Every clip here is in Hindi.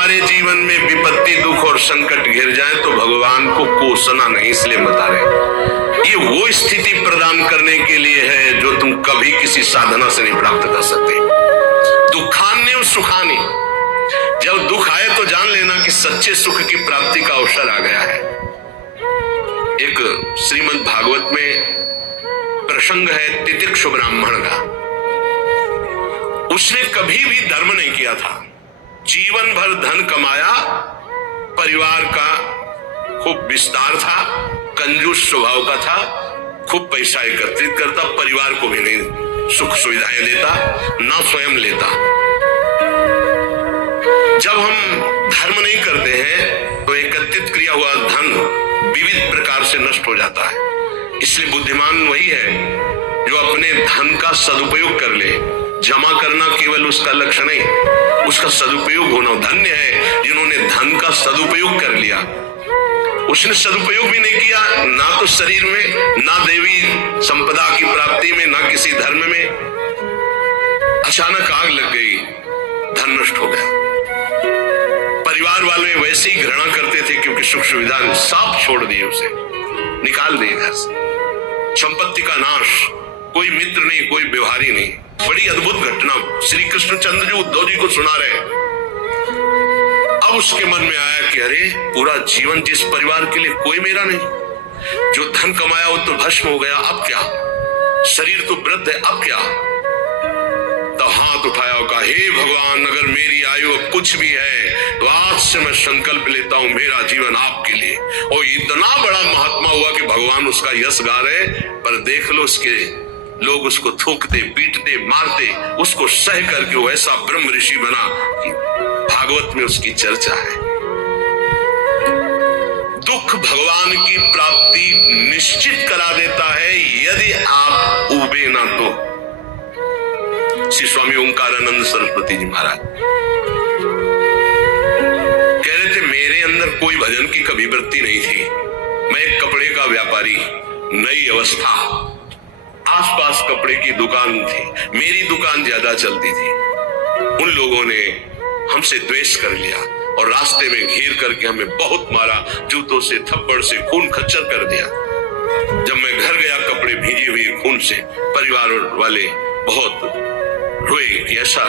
हमारे जीवन में विपत्ति, दुख और संकट घिर जाए तो भगवान को कोसना नहीं, इसलिए बता रहे ये वो स्थिति प्रदान करने के लिए है जो तुम कभी किसी साधना से नहीं प्राप्त कर सकते। दुखान्य और सुखान्य, जब दुख आए तो जान लेना कि सच्चे सुख की प्राप्ति का अवसर आ गया है। एक श्रीमद् भागवत में प्रसंग है तितिक्षु ब्राह्मण का। उसने कभी भी धर्म नहीं किया था, जीवन भर धन कमाया, परिवार का खूब विस्तार था, कंजूस स्वभाव का था, खूब पैसा एकत्रित करता, परिवार को भी नहीं सुख सुविधाएं देता, ना स्वयं लेता। जब हम धर्म नहीं करते हैं तो एकत्रित किया हुआ धन विविध प्रकार से नष्ट हो जाता है। इसलिए बुद्धिमान वही है जो अपने धन का सदुपयोग कर ले। जमा करना केवल उसका लक्ष्य नहीं, उसका सदुपयोग होना। धन्य है जिन्होंने धन का सदुपयोग कर लिया। उसने सदुपयोग भी नहीं किया, ना तो शरीर में, ना देवी संपदा की प्राप्ति में, ना किसी धर्म में। अचानक आग लग गई, धन नष्ट हो गया। परिवार वाले वैसे ही घृणा करते थे क्योंकि सुख सुविधा साफ छोड़ दिए, उसे निकाल दिए घर से। संपत्ति का नाश, कोई मित्र नहीं, कोई व्यवहारी नहीं। बड़ी अद्भुत घटना श्री कृष्णचंद्र जी उद्धव जी को सुना रहे। अब उसके मन में आया कि अरे पूरा जीवन जिस परिवार के लिए कोई मेरा नहीं, जो धन कमाया वो तो भस्म हो गया, अब क्या? शरीर तो वृद्ध है, अब क्या? तो हाथ उठाया और कहा, हे भगवान, अगर मेरी आयु अब कुछ भी है तो आज से मैं संकल्प लेता हूं मेरा जीवन आपके लिए। और इतना बड़ा महात्मा हुआ कि भगवान उसका यश गा रहे, पर देख लो उसके लोग उसको थूकते, पीटते, मारते, उसको सह करके वो ऐसा ब्रह्म ऋषि बना कि भागवत में उसकी चर्चा है। दुख भगवान की प्राप्ति निश्चित करा देता है यदि आप उबे ना तो। श्री स्वामी ओंकारानंद सरस्वती जी महाराज कह रहे थे, मेरे अंदर कोई भजन की कभी वृत्ति नहीं थी। मैं एक कपड़े का व्यापारी, नई अवस्था, आसपास कपड़े की दुकान थी, मेरी दुकान ज्यादा चलती थी। उन लोगों ने हमसे द्वेष कर लिया और रास्ते में घेर करके हमें बहुत मारा, जूतों से, थप्पड़ से, खून खच्चर कर दिया। जब मैं घर गया कपड़े भीगे हुए खून से, परिवार वाले बहुत रोए कि ऐसा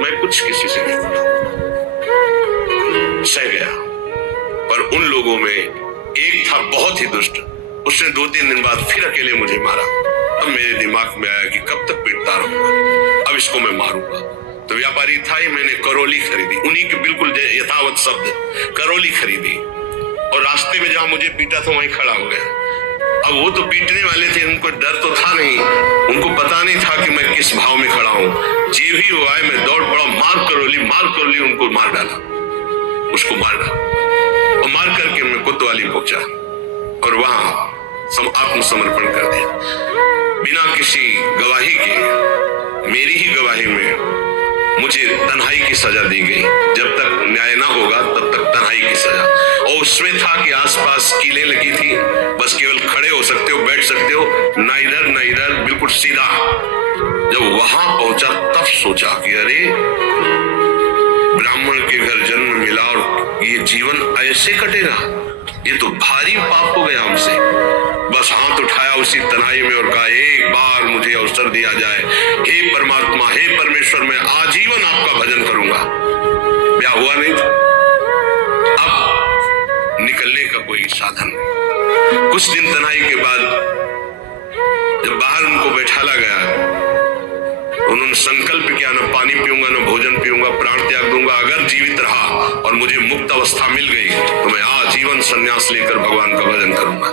मैं कुछ किसी से नहीं बोला, सह गया। पर उन लोगों में एक था बहुत ही दुष्ट, उसने 2-3 दिन बाद फिर अकेले मुझे मारा। अब मेरे दिमाग में आया कि कब तक पीटता रहूंगा, अब इसको मैं मारूंगा। तो व्यापारी था ही, मैंने करौली खरीदी, उन्हीं के बिल्कुल यथावत शब्द, करौली खरीदी। और रास्ते में जहां मुझे पीटा था वहीं खड़ा हो गया। अब वो तो पीटने वाले थे, उनको डर तो था नहीं, उनको पता नहीं था कि मैं किस भाव में खड़ा हूं। जे भी हुआ है मैं दौड़ पड़ा, मार करौली, उनको मार डाला, उसको मार डाला और मार करके मैं कोतवाली पहुंचा और वहां आत्मसमर्पण कर दिया। बिना किसी गवाही के, मेरी ही गवाही में मुझे तन्हाई की सजा दी गई। जब तक न्याय ना होगा तब तक तन्हाई की सजा। और उसमें था कि आसपास कीलें लगी थी, बस केवल खड़े हो सकते हो, बैठ सकते हो, ना इधर ना इधर, बिल्कुल सीधा। जब वहां पहुंचा तब सोचा कि अरे ब्राह्मण के घर जन्म मिला और ये जीवन ऐसे कटेगा, ये तो भारी पाप हो गया हमसे। बस हाथ उठाया उसी तन्हाई में और कहा, एक बार मुझे अवसर दिया जाए, हे परमात्मा, हे परमेश्वर, मैं आजीवन आपका भजन करूंगा। ब्याह हुआ नहीं था, अब निकलने का कोई साधन नहीं। कुछ दिन तन्हाई के बाद जब बाहर उनको बैठाला गया, उन्होंने संकल्प किया, न पानी पीऊंगा, न भोजन पीऊंगा, प्राण त्याग दूंगा। अगर जीवित रहा और मुझे मुक्त अवस्था मिल गई तो मैं आजीवन संन्यास लेकर भगवान का भजन करूंगा।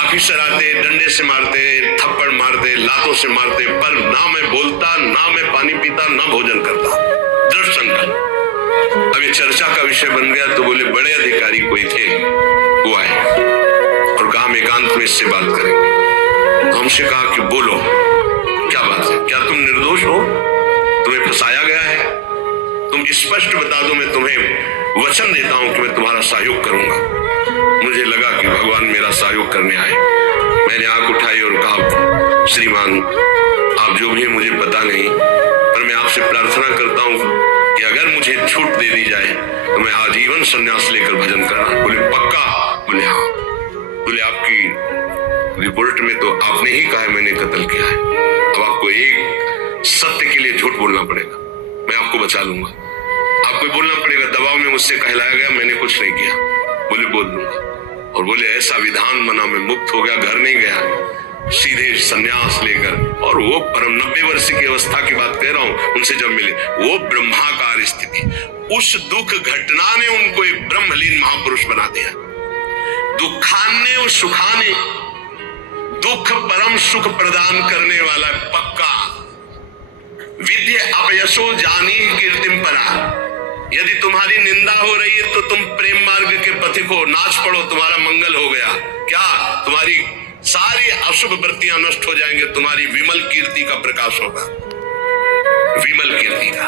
ऑफिसर आते, डंडे से मारते, थप्पड़ मारते, लातों से मारते, पर ना मैं बोलता, ना मैं पानी पीता, ना भोजन करता। दृढ़ संकल्प। अब ये चर्चा का विषय बन गया तो बोले बड़े अधिकारी कोई थे, वो आए और कहा हम एकांत में इससे बात करेंगे। तो हमसे कहा कि बोलो, क्या बात है, क्या तुम निर्दोष हो, तुम्हें फंसाया गया है? तुम स्पष्ट बता दो, मैं तुम्हें वचन देता हूं कि मैं तुम्हारा सहयोग करूंगा। मुझे लगा कि भगवान मेरा सहयोग करने आए। मैंने आंख उठाई और कहा, श्रीमान आप जो भी मुझे पता नहीं, पर मैं आपसे प्रार्थना करता हूं कि अगर मुझे छूट दे दी जाए तो मैं आजीवन संन्यास लेकर भजन करना। बोले पक्का? बोले हाँ। बोले आपकी रिपोर्ट में तो आपने ही कहा है मैंने कत्ल किया है, अब आपको एक सत्य के लिए झूठ बोलना पड़ेगा, मैं आपको बचा लूंगा। आपको बोलना पड़ेगा दबाव में मुझसे कहलाया गया, मैंने कुछ नहीं किया। बोले बोल दूंगा। और बोले ऐसा विधान बना, मैं मुक्त हो गया, घर नहीं गया, सीधे संन्यास लेकर। और वो परम 90 वर्ष की अवस्था की बात कह रहा हूं, उनसे जब मिले वो ब्रह्माकार स्थिति, उस दुख घटना ने उनको एक ब्रह्मलीन महापुरुष बना दिया। दुखान्य और सुखाने, दुख परम सुख प्रदान करने वाला पक्का। विद्य अपयशो जानी कीर्तिम परा। यदि तुम्हारी निंदा हो रही है तो तुम प्रेम मार्ग के पथिक हो, नाच पड़ो, तुम्हारा मंगल हो गया। क्या तुम्हारी सारी अशुभ वृत्तियां नष्ट हो जाएंगे, तुम्हारी विमल कीर्ति का प्रकाश होगा, विमल कीर्ति का।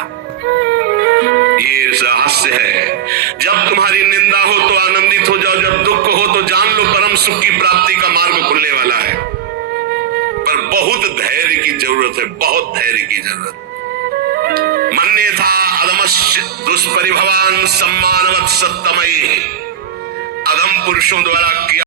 ये रहस्य है। जब तुम्हारी निंदा हो तो आनंदित हो जाओ, जब दुख हो तो जान लो परम सुख की प्राप्ति का मार्ग खुलने वाला है। पर बहुत धैर्य की जरूरत है, बहुत धैर्य की जरूरत। मन्ये था अधमस्य दुष्परिभवान सम्मानवत् सत्तमयी। अधम पुरुषों द्वारा किया